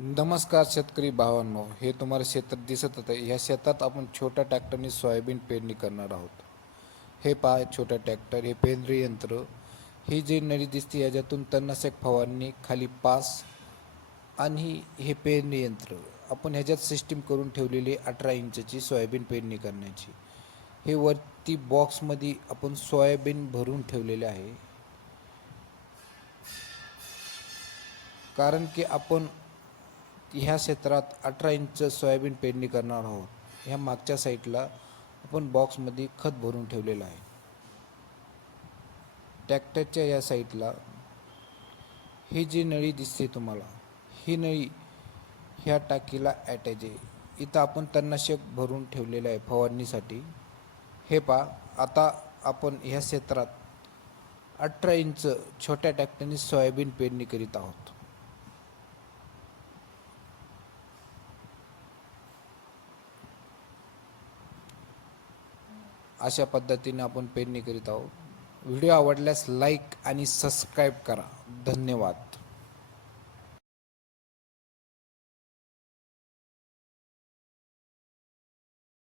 नमस्कार शेतकरी भावांनो हे तुम्हाला शेतात दिसत होतं. ह्या शेतात आपण छोट्या ट्रॅक्टरने सोयाबीन पेरणी करणार आहोत. हे पहा छोटं ट्रॅक्टर हे पेरणी यंत्र. ही जी नळी दिसते याच्यातून तणनाशक फवारणी खाली पास आणि हे पेरणी यंत्र. आपण ह्याच्यात सिस्टीम करून ठेवलेली अठरा इंचची सोयाबीन पेरणी करण्याची. हे वरती बॉक्समध्ये आपण सोयाबीन भरून ठेवलेले आहे. कारण की आपण ह्या क्षेत्रात अठरा इंच सोयाबीन पेरणी करणार आहोत. ह्या मागच्या साईडला आपण बॉक्समध्ये खत भरून ठेवलेलं आहे. ट्रॅक्टरच्या या साईडला ही जी नळी दिसते तुम्हाला ही नळी ह्या टाकीला ॲटॅच आहे. इथं आपण तणनाशक भरून ठेवलेलं आहे फवारणीसाठी. हे पा आता आपण ह्या क्षेत्रात अठरा इंच छोट्या ट्रॅक्टरने सोयाबीन पेरणी करीत आहोत. अशा पद्धतीने आपण पेरणी करीत आहोत. व्हिडिओ आवडल्यास लाईक आणि सबस्क्राईब करा. धन्यवाद.